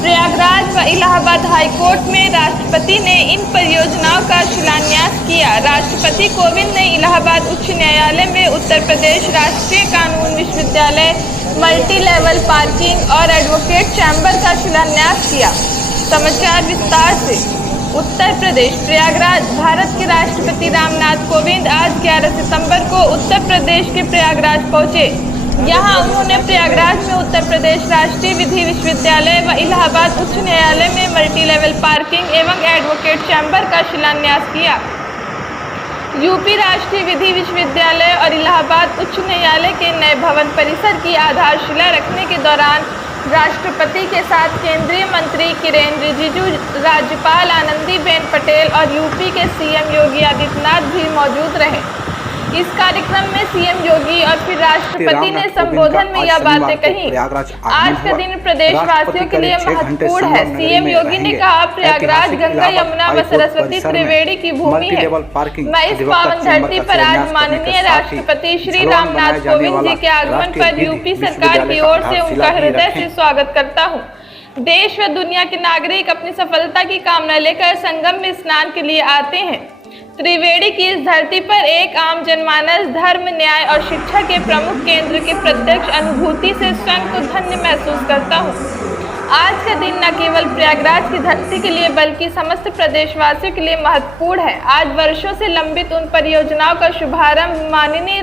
प्रयागराज व इलाहाबाद हाईकोर्ट में राष्ट्रपति ने इन परियोजनाओं का शिलान्यास किया। राष्ट्रपति कोविंद ने इलाहाबाद उच्च न्यायालय में उत्तर प्रदेश राष्ट्रीय कानून विश्वविद्यालय, मल्टी लेवल पार्किंग और एडवोकेट चैम्बर का शिलान्यास किया। समाचार विस्तार से। उत्तर प्रदेश प्रयागराज। भारत के राष्ट्रपति रामनाथ कोविंद आज 11 सितंबर को उत्तर प्रदेश के प्रयागराज पहुंचे। यहां उन्होंने प्रयागराज में उत्तर प्रदेश राष्ट्रीय विधि विश्वविद्यालय व इलाहाबाद उच्च न्यायालय में मल्टी लेवल पार्किंग एवं एडवोकेट चैम्बर का शिलान्यास किया। यूपी राष्ट्रीय विधि विश्वविद्यालय और इलाहाबाद उच्च न्यायालय के नए भवन परिसर की आधारशिला रखने के दौरान राष्ट्रपति के साथ केंद्रीय मंत्री किरेन रिजिजू, राज्यपाल आनंदीबेन पटेल और यूपी के सीएम योगी आदित्यनाथ भी मौजूद रहे। इस कार्यक्रम में सीएम योगी और फिर राष्ट्रपति ने संबोधन में यह बातें कही। आज का दिन प्रदेशवासियों के लिए महत्वपूर्ण है। सीएम योगी ने कहा, प्रयागराज गंगा, यमुना व सरस्वती त्रिवेणी की भूमि है। मैं इस पावन धरती पर आज माननीय राष्ट्रपति श्री रामनाथ कोविंद जी के आगमन पर यूपी सरकार की ओर से उनका हृदय से स्वागत करता हूँ। देश व दुनिया के नागरिक अपनी सफलता की कामना लेकर संगम में स्नान के लिए आते हैं। त्रिवेणी की इस धरती पर एक आम जनमानस धर्म, न्याय और शिक्षा के प्रमुख केंद्र की प्रत्यक्ष अनुभूति से स्वयं को धन्य महसूस करता हूँ। आज का दिन न केवल प्रयागराज की धरती के लिए बल्कि समस्त प्रदेशवासियों के लिए महत्वपूर्ण है। आज वर्षों से लंबित उन परियोजनाओं का शुभारंभ माननीय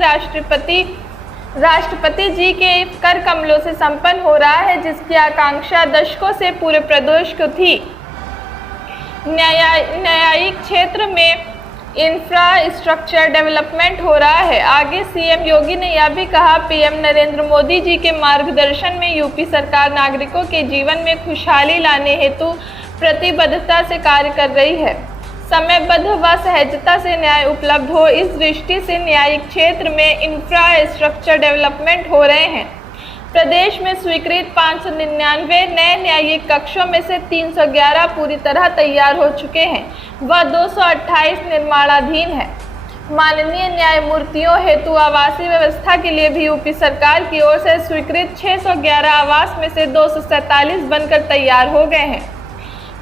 राष्ट्रपति जी के कर कमलों से संपन्न हो रहा है, जिसकी आकांक्षा दशकों से पूरे प्रदेश को थी। न्यायिक क्षेत्र में इंफ्रास्ट्रक्चर डेवलपमेंट हो रहा है। आगे सीएम योगी ने यह भी कहा, पीएम नरेंद्र मोदी जी के मार्गदर्शन में यूपी सरकार नागरिकों के जीवन में खुशहाली लाने हेतु प्रतिबद्धता से कार्य कर रही है। समयबद्ध व सहजता से न्याय उपलब्ध हो, इस दृष्टि से न्यायिक क्षेत्र में इंफ्रास्ट्रक्चर डेवलपमेंट हो रहे हैं। प्रदेश में स्वीकृत 599 नए न्यायिक कक्षों में से 311 पूरी तरह तैयार हो चुके हैं व 228 निर्माणाधीन है। माननीय न्यायमूर्तियों हेतु आवासीय व्यवस्था के लिए भी यूपी सरकार की ओर से स्वीकृत 611 आवास में से 247 बनकर तैयार हो गए हैं।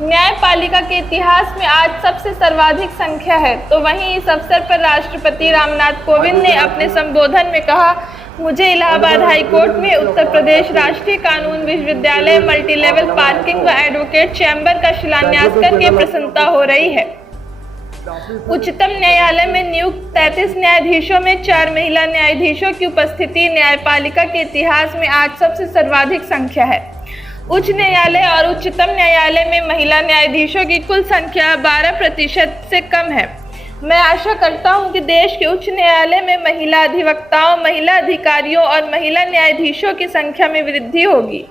न्यायपालिका के इतिहास में आज सबसे सर्वाधिक संख्या है। तो वहीं इस अवसर पर राष्ट्रपति रामनाथ कोविंद ने अपने संबोधन में कहा, मुझे इलाहाबाद हाईकोर्ट में उत्तर प्रदेश राष्ट्रीय कानून विश्वविद्यालय, मल्टी लेवल पार्किंग व एडवोकेट चैम्बर का शिलान्यास करके प्रसन्नता हो रही है। उच्चतम न्यायालय में नियुक्त 33 न्यायाधीशों में 4 महिला न्यायाधीशों की उपस्थिति न्यायपालिका के इतिहास में आज सबसे सर्वाधिक संख्या है। उच्च न्यायालय और उच्चतम न्यायालय में महिला न्यायाधीशों की कुल संख्या 12% से कम है। मैं आशा करता हूं कि देश के उच्च न्यायालय में महिला अधिवक्ताओं, महिला अधिकारियों और महिला न्यायाधीशों की संख्या में वृद्धि होगी।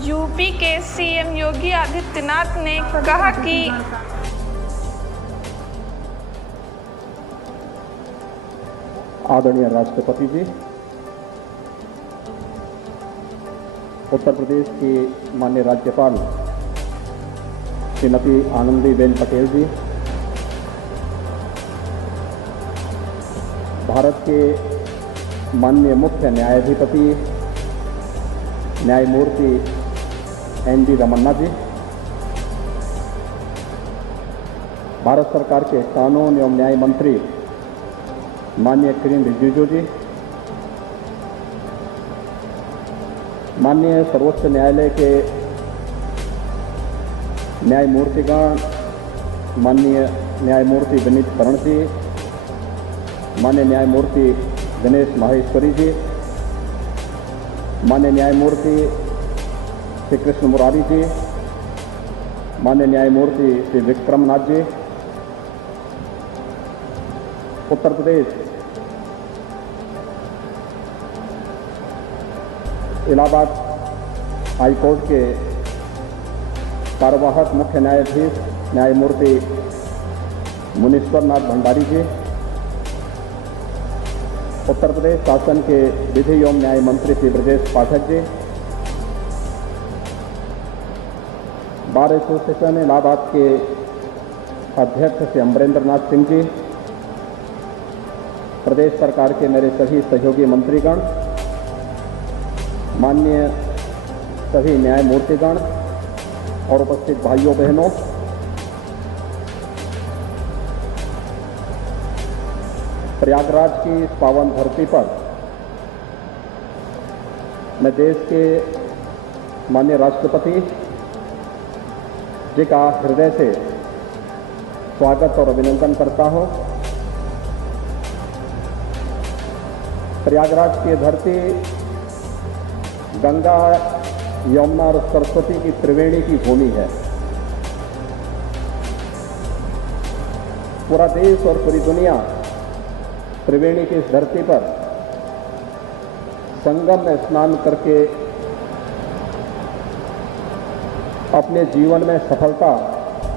यूपी के सीएम योगी आदित्यनाथ ने कहा कि आदरणीय राष्ट्रपति जी, उत्तर प्रदेश की माननीय राज्यपाल श्रीमती आनंदीबेन पटेल जी, भारत के माननीय मुख्य न्यायाधिपति न्यायमूर्ति एन.वी. रमन्ना जी, भारत सरकार के कानून एवं न्याय मंत्री माननीय किरेन रिजिजू जी, माननीय सर्वोच्च न्यायालय के न्यायमूर्तिगण, माननीय न्यायमूर्ति विनीत शरण जी, माननीय न्यायमूर्ति गणेश माहेश्वरी जी, माननीय न्यायमूर्ति श्री कृष्ण मुरारी जी, माननीय न्यायमूर्ति श्री विक्रमनाथ जी, उत्तर प्रदेश इलाहाबाद हाई कोर्ट के कार्यवाहक मुख्य न्यायाधीश न्यायमूर्ति मुनीश्वर नाथ भंडारी जी, उत्तर प्रदेश शासन के विधि एवं न्याय मंत्री श्री ब्रजेश पाठक जी, बार एसोसिएशन इलाहाबाद के अध्यक्ष श्री अमरेंद्र नाथ सिंह जी, प्रदेश सरकार के मेरे सभी सहयोगी मंत्रीगण, माननीय सभी न्यायमूर्तिगण और उपस्थित भाइयों बहनों, प्रयागराज की इस पावन धरती पर मैं देश के माननीय राष्ट्रपति जी का हृदय से स्वागत और अभिनंदन करता हूं। प्रयागराज की धरती गंगा, यमुना और सरस्वती की त्रिवेणी की भूमि है। पूरा देश और पूरी दुनिया त्रिवेणी की इस धरती पर संगम में स्नान करके अपने जीवन में सफलता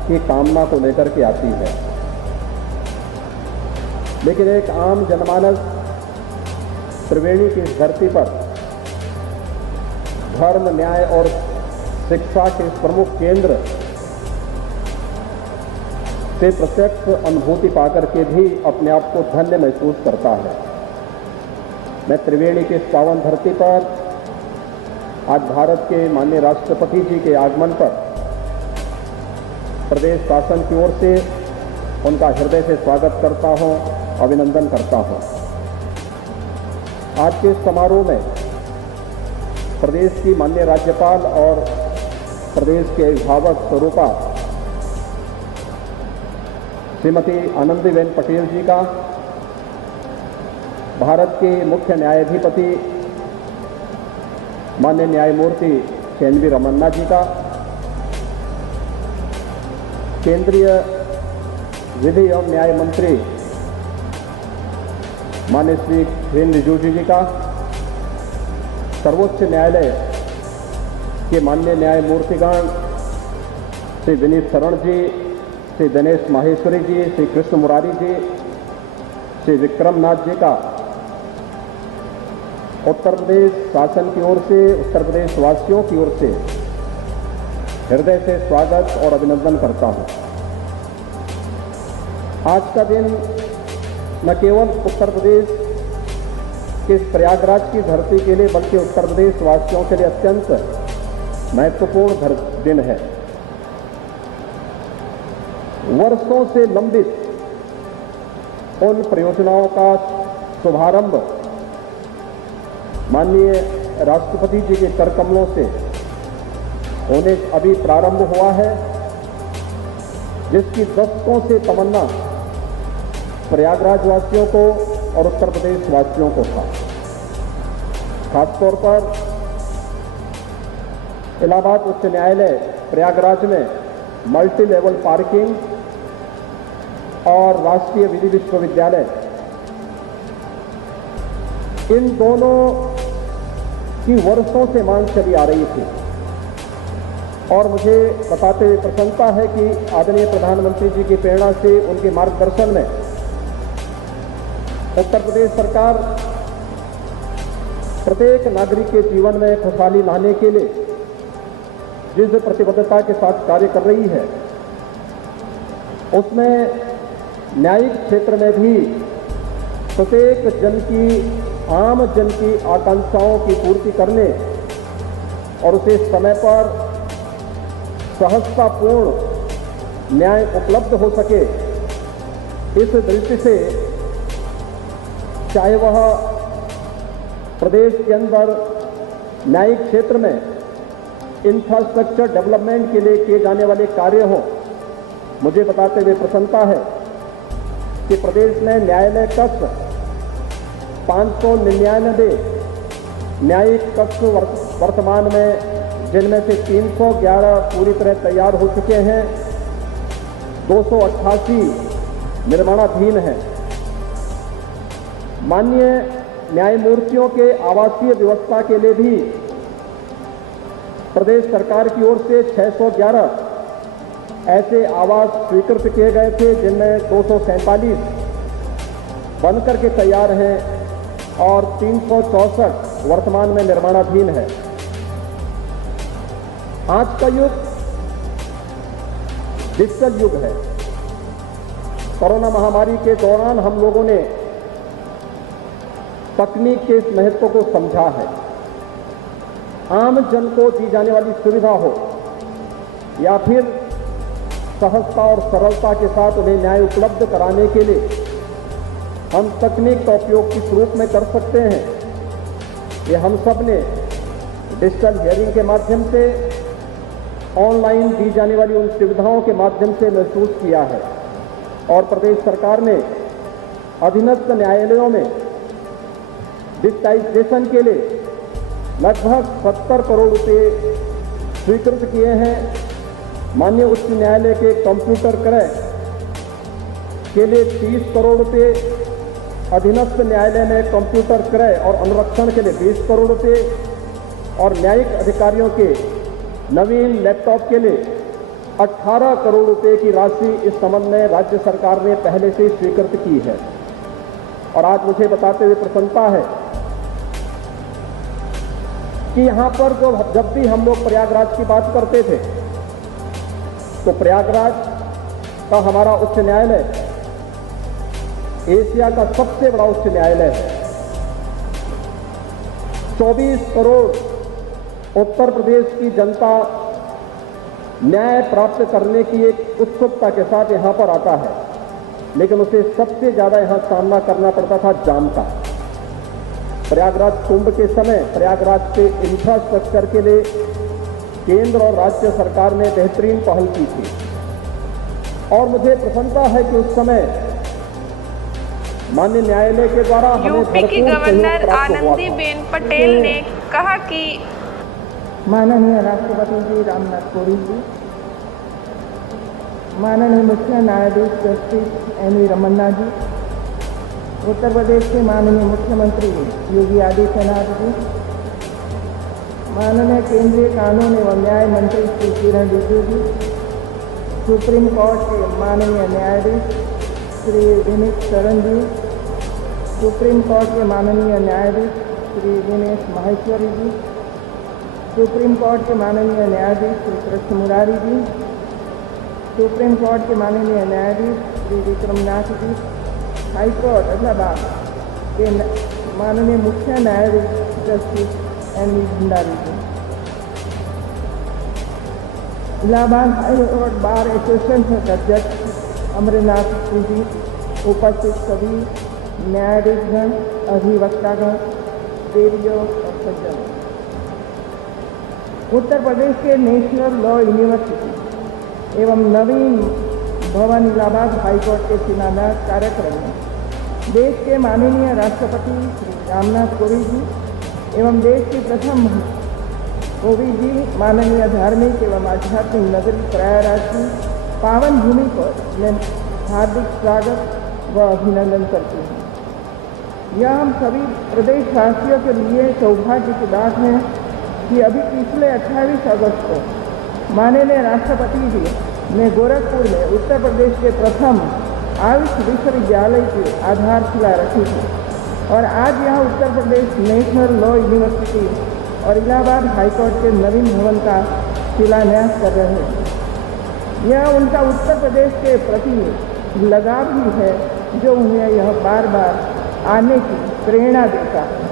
की कामना को लेकर के आती है, लेकिन एक आम जनमानस त्रिवेणी की इस धरती पर धर्म, न्याय और शिक्षा के इस प्रमुख केंद्र से प्रत्यक्ष अनुभूति पाकर के भी अपने आप को धन्य महसूस करता है। मैं त्रिवेणी के इस पावन धरती पर आज भारत के माननीय राष्ट्रपति जी के आगमन पर प्रदेश शासन की ओर से उनका हृदय से स्वागत करता हूं, अभिनंदन करता हूं। आज के इस समारोह में प्रदेश की माननीय राज्यपाल और प्रदेश के अभिभावक स्वरूपा श्रीमती आनंदीबेन पटेल जी का, भारत के मुख्य न्यायाधिपति माननीय न्यायमूर्ति एन वी रमन्ना जी का, केंद्रीय विधि एवं न्याय मंत्री माननीय श्री किरेन रिजिजू जी का, सर्वोच्च न्यायालय के माननीय न्यायमूर्तिगण श्री विनीत शरण जी, श्री दिनेश माहेश्वरी जी, श्री कृष्ण मुरारी जी, श्री विक्रमनाथ जी का उत्तर प्रदेश शासन की ओर से, उत्तर प्रदेश वासियों की ओर से हृदय से स्वागत और अभिनंदन करता हूं। आज का दिन न केवल उत्तर प्रदेश के इस प्रयागराज की धरती के लिए बल्कि उत्तर प्रदेश वासियों के लिए अत्यंत महत्वपूर्ण दिन है। वर्षों से लंबित उन परियोजनाओं का शुभारंभ माननीय राष्ट्रपति जी के कर कमलों से होने अभी प्रारंभ हुआ है, जिसकी दशकों से तमन्ना प्रयागराज वासियों को और उत्तर प्रदेश वासियों को था। खासतौर पर इलाहाबाद उच्च न्यायालय प्रयागराज में मल्टी लेवल पार्किंग और राष्ट्रीय विधि विश्वविद्यालय, इन दोनों की वर्षों से मांग चली आ रही थी और मुझे बताते हुए प्रसन्नता है कि आदरणीय प्रधानमंत्री जी की प्रेरणा से, उनके मार्गदर्शन में उत्तर प्रदेश सरकार प्रत्येक नागरिक के जीवन में खुशहाली लाने के लिए जिस प्रतिबद्धता के साथ कार्य कर रही है, उसमें न्यायिक क्षेत्र में भी प्रत्येक जन की, आम जन की आकांक्षाओं की पूर्ति करने और उसे समय पर सहजतापूर्ण न्याय उपलब्ध हो सके, इस दृष्टि से चाहे वह प्रदेश के अंदर न्यायिक क्षेत्र में इंफ्रास्ट्रक्चर डेवलपमेंट के लिए किए जाने वाले कार्य हों, मुझे बताते हुए प्रसन्नता है कि प्रदेश में न्यायालय कक्ष 599 न्यायिक कक्ष वर्तमान में जिनमें से 311 पूरी तरह तैयार हो चुके हैं, 288 निर्माणाधीन हैं। माननीय न्यायमूर्तियों के आवासीय व्यवस्था के लिए भी प्रदेश सरकार की ओर से 611 ऐसे आवास स्वीकृत किए गए थे, जिनमें 247 बनकर के तैयार हैं और 364 वर्तमान में निर्माणाधीन है। आज का युग डिजिटल युग है। कोरोना महामारी के दौरान हम लोगों ने तकनीक के इस महत्व को समझा है। आम जन को दी जाने वाली सुविधा हो या फिर सहजता और सरलता के साथ उन्हें न्याय उपलब्ध कराने के लिए हम तकनीक का उपयोग किस रूप में कर सकते हैं, ये हम सब ने डिजिटल हियरिंग के माध्यम से, ऑनलाइन दी जाने वाली उन सुविधाओं के माध्यम से महसूस किया है। और प्रदेश सरकार ने अधीनस्थ न्यायालयों में डिजिटाइजेशन के लिए लगभग 70 करोड़ रुपए स्वीकृत किए हैं। माननीय उच्च न्यायालय के कंप्यूटर क्रय के लिए 30 करोड़ रुपए, अधीनस्थ न्यायालय में कंप्यूटर क्रय और अनुरक्षण के लिए 20 करोड़ रुपए और न्यायिक अधिकारियों के नवीन लैपटॉप के लिए 18 करोड़ रुपए की राशि इस संबंध में राज्य सरकार ने पहले से स्वीकृत की है। और आज मुझे बताते हुए प्रसन्नता है कि यहां पर जब भी हम लोग प्रयागराज की बात करते थे तो प्रयागराज का हमारा उच्च न्यायालय एशिया का सबसे बड़ा उच्च न्यायालय है। 24 करोड़ उत्तर प्रदेश की जनता न्याय प्राप्त करने की एक उत्सुकता के साथ यहां पर आता है, लेकिन उसे सबसे ज्यादा यहां सामना करना पड़ता था जाम का। प्रयागराज कुंभ के समय प्रयागराज के इंफ्रास्ट्रक्चर के लिए केंद्र और राज्य सरकार ने बेहतरीन पहल की थी और मुझे प्रसन्नता है कि उस समय माननीय न्यायालय के द्वारा यूपी की गवर्नर आनंदीबेन पटेल ने कहा कि माननीय राष्ट्रपति जी रामनाथ कोविंद जी, माननीय मुख्य न्यायाधीश जस्टिस एन.वी. रमन्ना जी, उत्तर प्रदेश के माननीय मुख्यमंत्री योगी आदित्यनाथ जी, माननीय केंद्रीय कानून एवं न्याय मंत्री श्री किरण रिजिजू जी, सुप्रीम कोर्ट के माननीय न्यायाधीश श्री विनीत शरण जी, सुप्रीम कोर्ट के माननीय न्यायाधीश श्री दिनेश माहेश्वरी जी, सुप्रीम कोर्ट के माननीय न्यायाधीश श्री कृष्ण मुरारी जी, सुप्रीम कोर्ट के माननीय न्यायाधीश श्री विक्रमनाथ जी, हाईकोर्ट इलाहाबाद के माननीय मुख्य न्यायाधीश जस्टिस एन.वी. भंडारी जी, इलाहाबाद हाईकोर्ट बार एसोसिएशन के अध्यक्ष अमरनाथ सिंह जी, उपस्थित सभी न्यायाधीशगण, अधिवक्तागण, देवियों और सज्जन। उत्तर प्रदेश के नेशनल लॉ यूनिवर्सिटी एवं नवीन भवन इलाहाबाद हाईकोर्ट के शिलान्यास कार्यक्रम में देश के माननीय राष्ट्रपति श्री रामनाथ कोविंद जी एवं देश की प्रथम कोविंद जी माननीय धार्मिक एवं आध्यात्मिक नगरी प्रयागराज की पावन भूमि पर मैं हार्दिक स्वागत व अभिनंदन करती हूँ। यह हम सभी प्रदेशवासियों के लिए सौभाग्य की बात है कि अभी पिछले 28 अगस्त को माननीय राष्ट्रपति जी ने गोरखपुर में उत्तर प्रदेश के प्रथम आयुष विश्वविद्यालय की आधारशिला रखी थी और आज यहाँ Uttar Pradesh national law university और इलाहाबाद हाईकोर्ट के नवीन भवन का शिलान्यास कर रहे हैं। यह उनका उत्तर प्रदेश के प्रति लगाव ही है जो उन्हें यह बार बार आने की प्रेरणा देता है।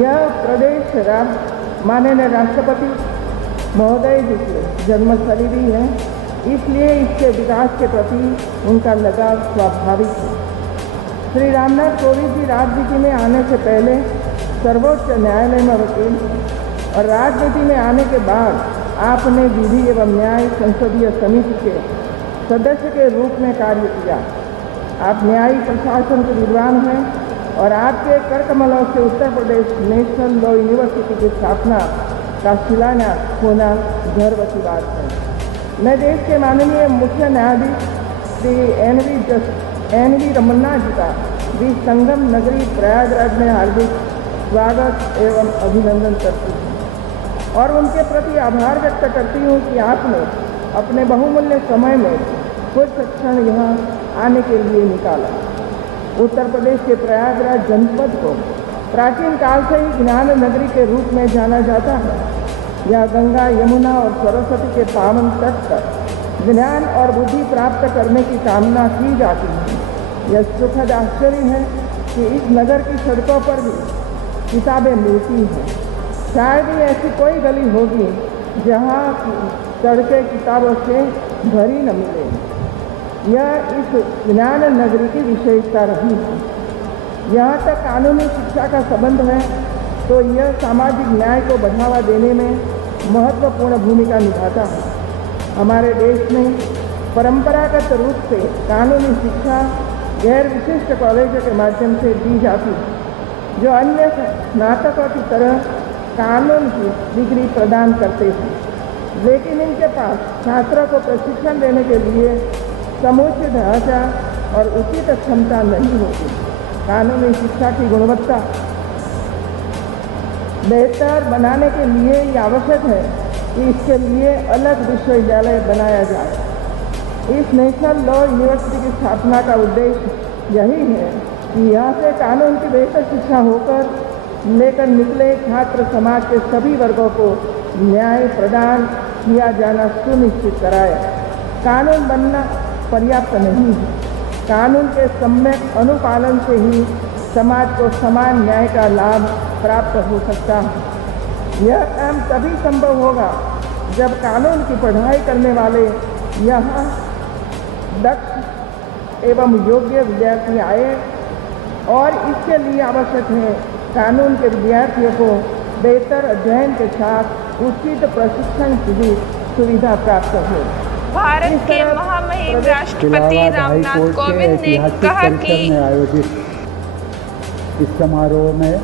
यह प्रदेश माननीय राष्ट्रपति महोदय जी के जन्मस्थली भी है, इसलिए इसके विकास के प्रति उनका लगाव स्वाभाविक है। श्री रामनाथ कोविंद जी राजनीति में आने से पहले सर्वोच्च न्यायालय में वकील और राजनीति में आने के बाद आपने विधि एवं न्याय संसदीय समिति के सदस्य के रूप में कार्य किया। आप न्यायिक प्रशासन के विद्वान हैं और आपके कर कमलों से Uttar Pradesh national law university की स्थापना का शिलान्यास होना गर्व की बात है। मैं देश के माननीय मुख्य न्यायाधीश श्री एन वी रमन्ना जी का भी संगम नगरी प्रयागराज में हार्दिक स्वागत एवं अभिनंदन करती हूँ और उनके प्रति आभार व्यक्त करती हूँ कि आपने अपने बहुमूल्य समय में कुछ क्षण यहाँ आने के लिए निकाला। उत्तर प्रदेश के प्रयागराज जनपद को प्राचीन काल से ही ज्ञान नगरी के रूप में जाना जाता है। यह गंगा, यमुना और सरस्वती के पावन तट पर ज्ञान और बुद्धि प्राप्त करने की कामना की जाती है। यह सुखद आश्चर्य है कि इस नगर की सड़कों पर भी किताबें मिलती हैं। शायद ही ऐसी कोई गली होगी जहाँ सड़कें किताबों से भरी न मिले। यह इस ज्ञान नगरी की विशेषता रही है। यहाँ तक कानूनी शिक्षा का संबंध है तो यह सामाजिक न्याय को बढ़ावा देने में महत्वपूर्ण भूमिका निभाता है। हमारे देश में परंपरागत रूप से कानूनी शिक्षा गैर विशिष्ट कॉलेजों के माध्यम से दी जाती है, जो अन्य स्नातकों की तरह कानून की डिग्री प्रदान करते हैं, लेकिन इनके पास छात्रों को प्रशिक्षण देने के लिए समुचित ढांचा और उचित क्षमता नहीं होती। कानूनी शिक्षा की गुणवत्ता बेहतर बनाने के लिए ये आवश्यक है कि इसके लिए अलग विश्वविद्यालय बनाया जाए। इस नेशनल लॉ यूनिवर्सिटी की स्थापना का उद्देश्य यही है कि यहाँ से कानून की बेहतर शिक्षा होकर लेकर निकले छात्र समाज के सभी वर्गों को न्याय प्रदान किया जाना सुनिश्चित कराए। कानून बनना पर्याप्त नहीं है। कानून के सम्यक अनुपालन से ही समाज को समान न्याय का लाभ प्राप्त हो सकता है। यह काम तभी संभव होगा जब कानून की पढ़ाई करने वाले यहाँ दक्ष एवं योग्य विद्यार्थी आए और इसके लिए आवश्यक है कानून के विद्यार्थियों को बेहतर अध्ययन के साथ उचित प्रशिक्षण की भी सुविधा प्राप्त हो। भारत के महामहिम राष्ट्रपति रामनाथ कोविंद ने कहा कि आयोजित इस समारोह में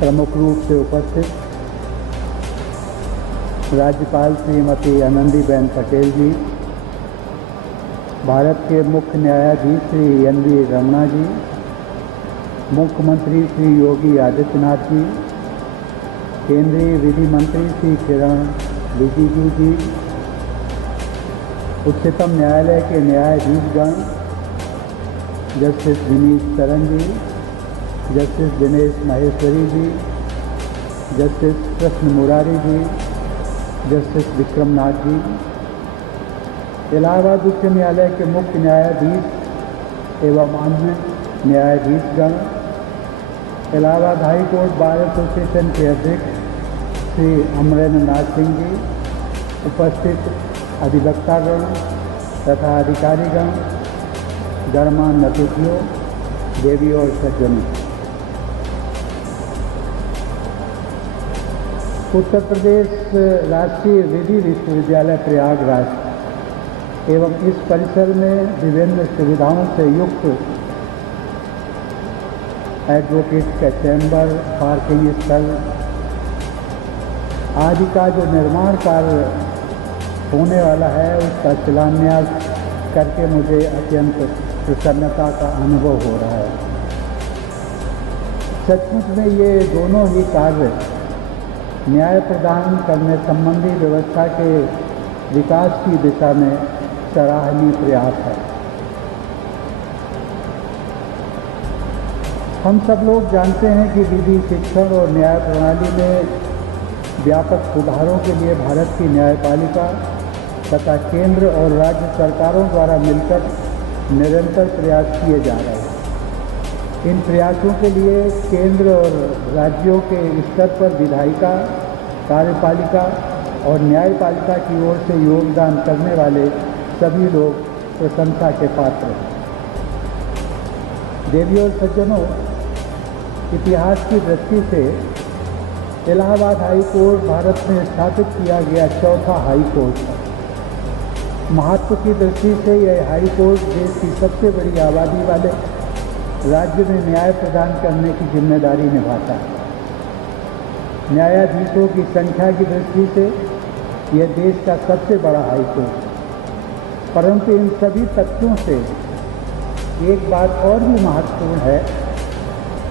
प्रमुख रूप से उपस्थित राज्यपाल श्रीमती आनंदीबेन पटेल जी, भारत के मुख्य न्यायाधीश श्री एन वी रमन्ना जी, मुख्यमंत्री श्री योगी आदित्यनाथ जी, केंद्रीय विधि मंत्री श्री किरण रिजिजू जी, उच्चतम न्यायालय के न्यायाधीशगण justice Vineet Saran ji, justice Dinesh Maheshwari ji, justice Krishna Murari ji, justice Vikramnath ji, Allahabad उच्च न्यायालय के मुख्य न्यायाधीश एवं अन्य न्यायाधीशगण, Allahabad high court bar association के अध्यक्ष श्री अमरेंद्र नाथ सिंह जी, उपस्थित अधिवक्तागण तथा अधिकारीगण, गणमान्य अतिथियों, देवी और सज्जनों, उत्तर प्रदेश राष्ट्रीय विधि विश्वविद्यालय प्रयागराज एवं इस परिसर में विभिन्न सुविधाओं से युक्त एडवोकेट का चैम्बर, पार्किंग स्थल आदि का जो निर्माण कार्य होने वाला है उसका शिलान्यास करके मुझे अत्यंत प्रसन्नता का अनुभव हो रहा है। सचमुच में ये दोनों ही कार्य न्याय प्रदान करने संबंधी व्यवस्था के विकास की दिशा में सराहनीय प्रयास है। हम सब लोग जानते हैं कि विधि, शिक्षण और न्याय प्रणाली में व्यापक सुधारों के लिए भारत की न्यायपालिका तथा केंद्र और राज्य सरकारों द्वारा मिलकर निरंतर प्रयास किए जा रहे हैं। इन प्रयासों के लिए केंद्र और राज्यों के स्तर पर विधायिका, कार्यपालिका और न्यायपालिका की ओर से योगदान करने वाले सभी लोग प्रशंसा के पात्र हैं। देवी और सज्जनों, इतिहास की दृष्टि से इलाहाबाद हाई कोर्ट भारत में स्थापित किया गया चौथा हाई कोर्ट है। महत्व की दृष्टि से यह हाई कोर्ट देश की सबसे बड़ी आबादी वाले राज्य में न्याय प्रदान करने की जिम्मेदारी निभाता है। न्यायाधीशों की संख्या की दृष्टि से यह देश का सबसे बड़ा हाईकोर्ट है। परंतु इन सभी तथ्यों से एक बात और भी महत्वपूर्ण है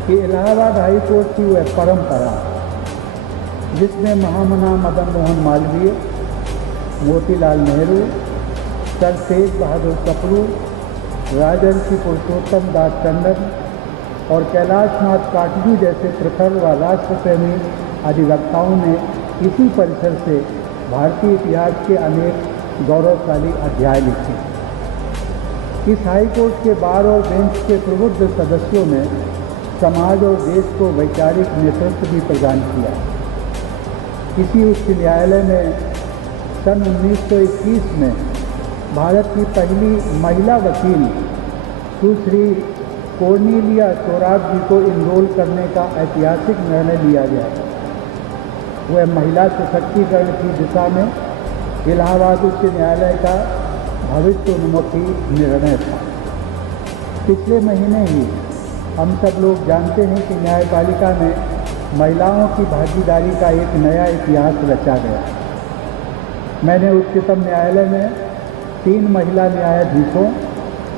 कि इलाहाबाद हाईकोर्ट की वह परंपरा जिसमें महामना मदन मोहन मालवीय, मोतीलाल नेहरू, सर तेज बहादुर कपड़ू, राजर्षि पुरुषोत्तम दास टंडन और कैलाशनाथ काटजू जैसे प्रखर व राष्ट्रप्रेमी अधिवक्ताओं ने इसी परिसर से भारतीय इतिहास के अनेक गौरवशाली अध्याय लिखे। इस हाईकोर्ट के बार और बेंच के प्रबुद्ध सदस्यों ने समाज और देश को वैचारिक नेतृत्व भी प्रदान किया। इसी उच्च न्यायालय में सन 1921 में भारत की पहली महिला वकील सुश्री कोर्नेलिया सोराब जी को इनरोल करने का ऐतिहासिक निर्णय लिया गया। वह महिला सशक्तिकरण की दिशा में इलाहाबाद उच्च न्यायालय का भविष्योन्मुखी निर्णय था। पिछले महीने ही हम सब लोग जानते हैं कि न्यायपालिका में महिलाओं की भागीदारी का एक नया इतिहास रचा गया। मैंने उच्चतम न्यायालय में 3 महिला न्यायाधीशों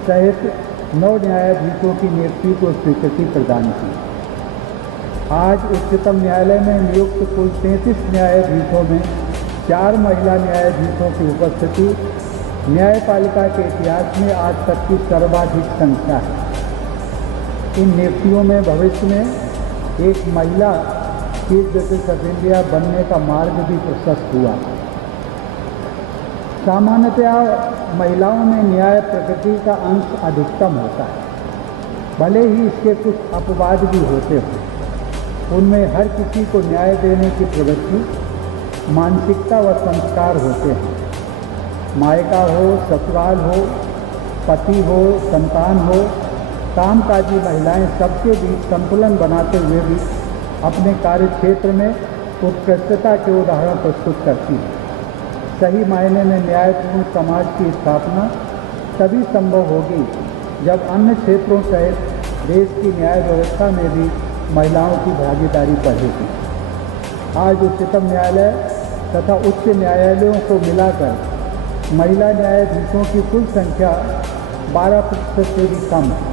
सहित 9 न्यायाधीशों की नियुक्ति को स्वीकृति प्रदान की। आज उच्चतम न्यायालय में नियुक्त कुल 33 न्यायाधीशों में 4 महिला न्यायाधीशों की उपस्थिति न्यायपालिका के इतिहास में आज तक की सर्वाधिक संख्या है। इन नियुक्तियों में भविष्य में एक महिला चीफ जस्टिस ऑफ इंडिया बनने का मार्ग भी प्रशस्त हुआ। सामान्यतया महिलाओं में न्याय प्रकृति का अंश अधिकतम होता है, भले ही इसके कुछ अपवाद भी होते हों। उनमें हर किसी को न्याय देने की प्रवृत्ति, मानसिकता व संस्कार होते हैं। मायका हो, ससुराल हो, पति हो, संतान हो, कामकाजी महिलाएं सबके बीच संतुलन बनाते हुए भी अपने कार्य क्षेत्र में उत्कृष्टता के उदाहरण प्रस्तुत करती हैं। सही मायने में न्यायपूर्ण समाज की स्थापना तभी संभव होगी जब अन्य क्षेत्रों सहित देश की न्याय व्यवस्था में भी महिलाओं की भागीदारी बढ़ेगी। आज उच्चतम न्यायालय तथा उच्च न्यायालयों को मिलाकर महिला न्यायाधीशों की कुल संख्या 12% से भी कम है।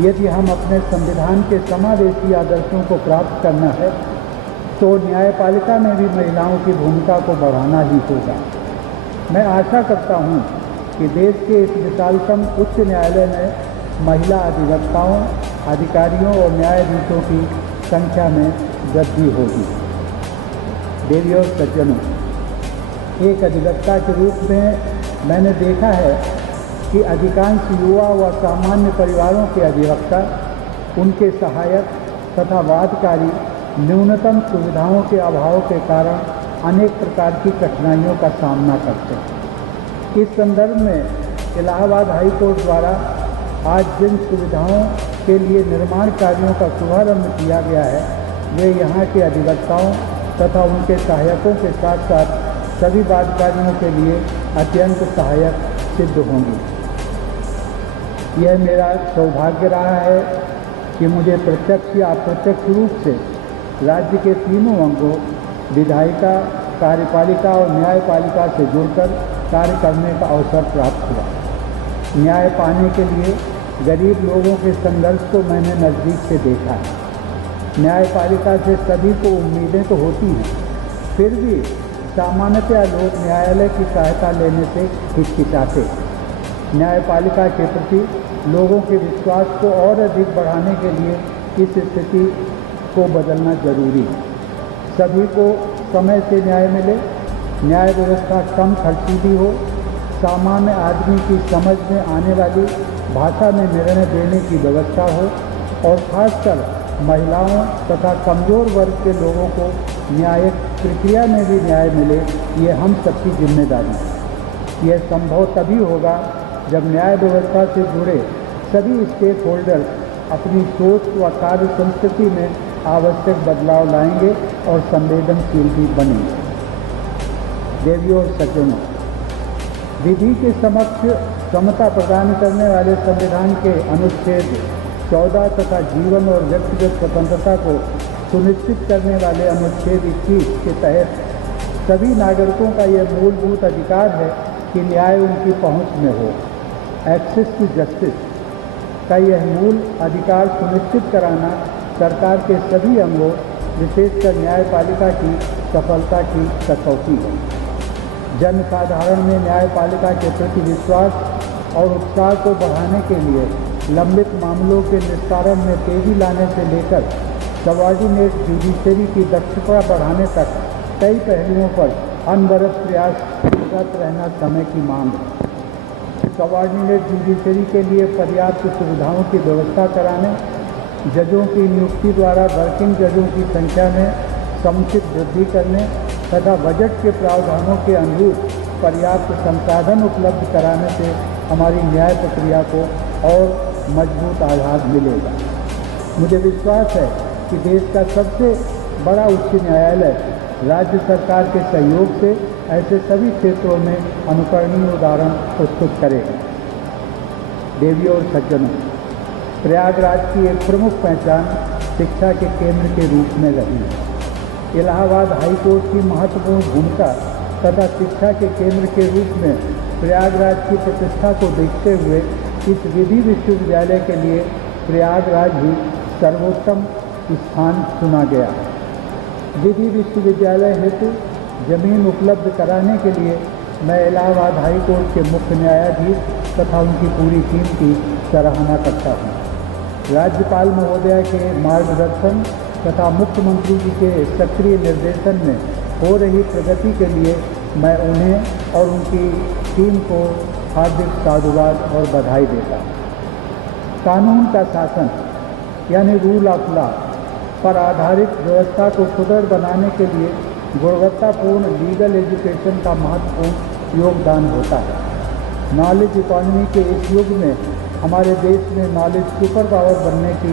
यदि हम अपने संविधान के समावेशी आदर्शों को प्राप्त करना है तो न्यायपालिका में भी महिलाओं की भूमिका को बढ़ाना ही होगा। मैं आशा करता हूँ कि देश के इस विशालतम उच्च न्यायालय में महिला अधिवक्ताओं, अधिकारियों और न्यायाधीशों की संख्या में वृद्धि होगी। देवियों और सज्जनों, एक अधिवक्ता के रूप में मैंने देखा है कि अधिकांश युवा व सामान्य परिवारों के अधिवक्ता, उनके सहायक तथा वादकारी न्यूनतम सुविधाओं के अभाव के कारण अनेक प्रकार की कठिनाइयों का सामना करते हैं। इस संदर्भ में इलाहाबाद हाई कोर्ट द्वारा आज जिन सुविधाओं के लिए निर्माण कार्यों का शुभारंभ किया गया है, वे यहाँ के अधिवक्ताओं तथा उनके सहायकों के साथ साथ सभी वादकारियों के लिए अत्यंत सहायक सिद्ध होंगी। यह मेरा सौभाग्य रहा है कि मुझे प्रत्यक्ष या अप्रत्यक्ष रूप से राज्य के तीनों अंगों विधायिका, कार्यपालिका और न्यायपालिका से जुड़कर कार्य करने का अवसर प्राप्त हुआ। न्याय पाने के लिए गरीब लोगों के संघर्ष को मैंने नज़दीक से देखा है। न्यायपालिका से सभी को उम्मीदें तो होती हैं, फिर भी सामान्यतया लोग न्यायालय की सहायता लेने से हिचकिचाते। न्यायपालिका के प्रति लोगों के विश्वास को और अधिक बढ़ाने के लिए इस स्थिति को बदलना जरूरी है। सभी को समय से न्याय मिले, न्याय व्यवस्था कम खर्चीली हो, सामान्य आदमी की समझ में आने वाली भाषा में निर्णय देने की व्यवस्था हो और खासकर महिलाओं तथा कमज़ोर वर्ग के लोगों को न्यायिक प्रक्रिया में भी न्याय मिले, ये हम सबकी जिम्मेदारी है। यह संभव तभी होगा जब न्याय व्यवस्था से जुड़े सभी स्टेक होल्डर्स अपनी सोच व कार्य संस्कृति में आवश्यक बदलाव लाएंगे और संवेदनशील भी बनेंगे। देवियों और सज्जनों, विधि के समक्ष समता प्रदान करने वाले संविधान के अनुच्छेद 14 तथा जीवन और व्यक्तिगत स्वतंत्रता को सुनिश्चित करने वाले अनुच्छेद 21 के तहत सभी नागरिकों का यह मूलभूत अधिकार है कि न्याय उनकी पहुंच में हो। एक्सेस टू जस्टिस का यह मूल अधिकार सुनिश्चित कराना सरकार के सभी अंगों, विशेषकर न्यायपालिका की सफलता की कसौटी है। जन साधारण में न्यायपालिका के प्रति विश्वास और उत्साह को बढ़ाने के लिए लंबित मामलों के निस्तारण में तेजी लाने से लेकर सबऑर्डिनेट जुडिशरी की दक्षता बढ़ाने तक कई पहलुओं पर अनवरत प्रयासरत रहना समय की मांग है। सबऑर्डिनेट जुडिशरी के लिए पर्याप्त सुविधाओं की व्यवस्था कराने, जजों की नियुक्ति द्वारा वर्किंग जजों की संख्या में समुचित वृद्धि करने तथा बजट के प्रावधानों के अनुरूप पर्याप्त संसाधन उपलब्ध कराने से हमारी न्याय प्रक्रिया को और मजबूत आधार मिलेगा। मुझे विश्वास है कि देश का सबसे बड़ा उच्च न्यायालय राज्य सरकार के सहयोग से ऐसे सभी क्षेत्रों में अनुकरणीय उदाहरण प्रस्तुत करेगा। देवियों और सज्जनों, प्रयागराज की एक प्रमुख पहचान शिक्षा के केंद्र के रूप में रही है। इलाहाबाद हाईकोर्ट की महत्वपूर्ण भूमिका तथा शिक्षा के केंद्र के रूप में प्रयागराज की प्रतिष्ठा को देखते हुए इस विधि विश्वविद्यालय के लिए प्रयागराज ही सर्वोत्तम स्थान चुना गया है। विधि विश्वविद्यालय हेतु जमीन उपलब्ध कराने के लिए मैं इलाहाबाद हाईकोर्ट के मुख्य न्यायाधीश तथा उनकी पूरी टीम की सराहना करता हूँ। राज्यपाल महोदया के मार्गदर्शन तथा मुख्यमंत्री जी के सक्रिय निर्देशन में हो रही प्रगति के लिए मैं उन्हें और उनकी टीम को हार्दिक साधुवाद और बधाई देता हूँ। कानून का शासन यानी रूल ऑफ लॉ पर आधारित व्यवस्था को सुदृढ़ बनाने के लिए गुणवत्तापूर्ण लीगल एजुकेशन का महत्वपूर्ण योगदान होता है। नॉलेज इकॉनमी के इस युग में हमारे देश में नॉलेज सुपर पावर बनने की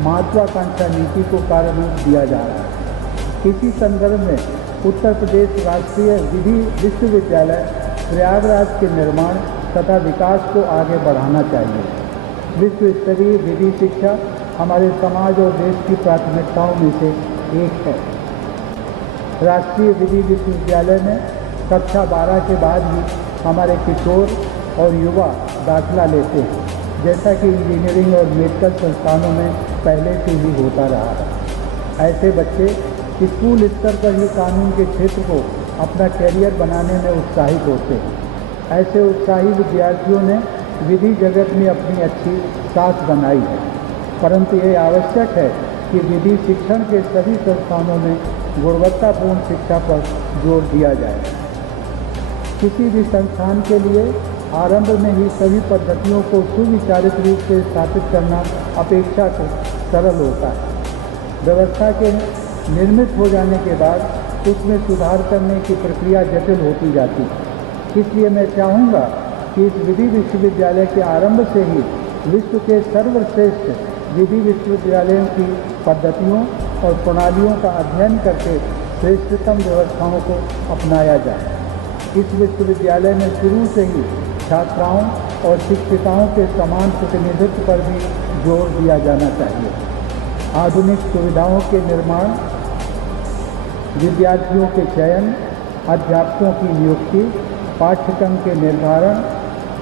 महत्वाकांक्षा नीति को कार्य रूप दिया जा रहा है। इसी संदर्भ में उत्तर प्रदेश राष्ट्रीय विधि विश्वविद्यालय प्रयागराज के निर्माण तथा विकास को आगे बढ़ाना चाहिए। विश्व स्तरीय विधि शिक्षा हमारे समाज और देश की प्राथमिकताओं में से एक है। राष्ट्रीय विधि विश्वविद्यालय में कक्षा 12 के बाद ही हमारे किशोर और युवा दाखिला लेते हैं, जैसा कि इंजीनियरिंग और मेडिकल संस्थानों में पहले से ही होता रहा है। ऐसे बच्चे स्कूल स्तर पर ही कानून के क्षेत्र को अपना कैरियर बनाने में उत्साहित होते हैं। ऐसे उत्साही विद्यार्थियों ने विधि जगत में अपनी अच्छी साख बनाई है, परंतु ये आवश्यक है कि विधि शिक्षण के सभी संस्थानों में गुणवत्तापूर्ण शिक्षा पर जोर दिया जाए। किसी भी संस्थान के लिए आरंभ में ही सभी पद्धतियों को सुविचारित रूप से स्थापित करना अपेक्षाकृत सरल होता है। व्यवस्था के निर्मित हो जाने के बाद उसमें सुधार करने की प्रक्रिया जटिल होती जाती है। इसलिए मैं चाहूँगा कि इस विधि विश्वविद्यालय के आरंभ से ही विश्व के सर्वश्रेष्ठ विधि विश्वविद्यालयों की पद्धतियों और प्रणालियों का अध्ययन करके श्रेष्ठतम व्यवस्थाओं को अपनाया जाए। इस विश्वविद्यालय में शुरू से ही छात्राओं और शिक्षिकाओं के समान प्रतिनिधित्व पर भी जोर दिया जाना चाहिए। आधुनिक सुविधाओं के निर्माण, विद्यार्थियों के चयन, अध्यापकों की नियुक्ति, पाठ्यक्रम के निर्धारण,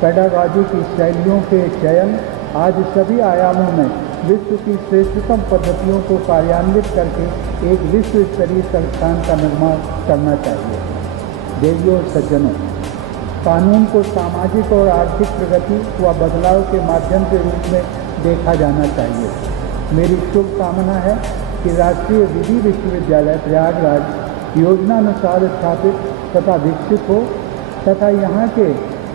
पेडागॉजी की शैलियों के चयन आदि सभी आयामों में विश्व की श्रेष्ठतम पद्धतियों को कार्यान्वित करके एक विश्व स्तरीय संस्थान का निर्माण करना चाहिए। देवियों और सज्जनों, कानून को सामाजिक और आर्थिक प्रगति व बदलाव के माध्यम के रूप में देखा जाना चाहिए। मेरी शुभकामना है कि राष्ट्रीय विधि विश्वविद्यालय प्रयागराज योजनानुसार स्थापित तथा विकसित हो तथा यहाँ के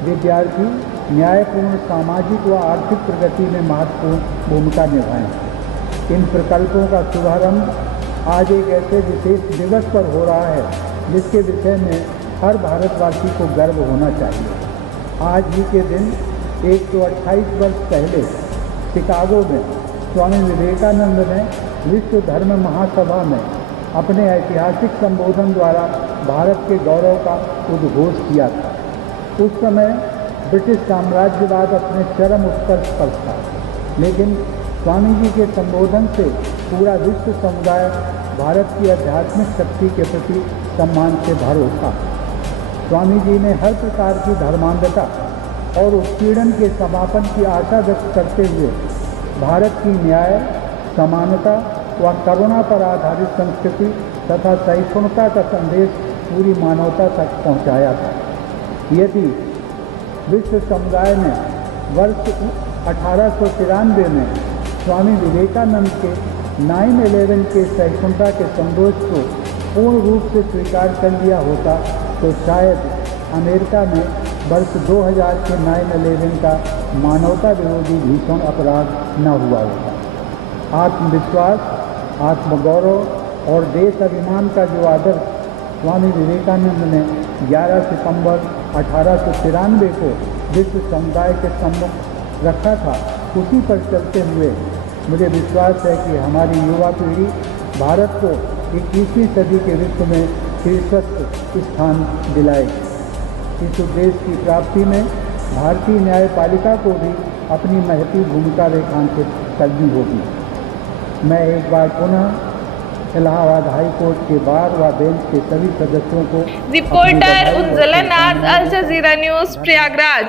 विद्यार्थी न्यायपूर्ण सामाजिक व आर्थिक प्रगति में महत्वपूर्ण भूमिका निभाएं। इन प्रकल्पों का शुभारंभ आज एक ऐसे विशेष दिवस पर हो रहा है जिसके विषय में हर भारतवासी को गर्व होना चाहिए। आज ही के दिन 128 वर्ष पहले शिकागो में स्वामी विवेकानंद ने विश्व धर्म महासभा में अपने ऐतिहासिक संबोधन द्वारा भारत के गौरव का उद्घोष किया था। उस समय ब्रिटिश साम्राज्यवाद अपने चरम उत्कर्ष पर था, लेकिन स्वामी जी के संबोधन से पूरा विश्व समुदाय भारत की आध्यात्मिक शक्ति के प्रति सम्मान से भर उठा। स्वामी जी ने हर प्रकार की धर्मांधता और उत्पीड़न के समापन की आशा व्यक्त करते हुए भारत की न्याय, समानता व करुणा पर आधारित संस्कृति तथा सहिष्णुता का संदेश पूरी मानवता तक पहुंचाया था। यदि विश्व समुदाय ने वर्ष 1893 में स्वामी विवेकानंद के 9/11 के सहिष्णुता के संदेश को पूर्ण रूप से स्वीकार कर लिया होता तो शायद अमेरिका में वर्ष 2000 के 9/11 का मानवता विरोधी भीषण अपराध न हुआ होता। आत्मविश्वास, आत्मगौरव और देश अभिमान का जो आदर्श स्वामी विवेकानंद ने 11 सितंबर 1893 को विश्व समुदाय के सम्मुख रखा था, उसी पर चलते हुए मुझे विश्वास है कि हमारी युवा पीढ़ी भारत को 21वीं सदी के विश्व में शीर्षस्थ स्थान दिलाएगी। इस उद्देश्य की प्राप्ति में भारतीय न्यायपालिका को भी अपनी महती भूमिका रेखांकित करनी होगी। मैं एक बार पुनः इलाहाबाद हाई कोर्ट के बार व बेंच के सभी सदस्यों को रिपोर्टर उज्ज्वला नाथ, अल जजीरा न्यूज़, प्रयागराज।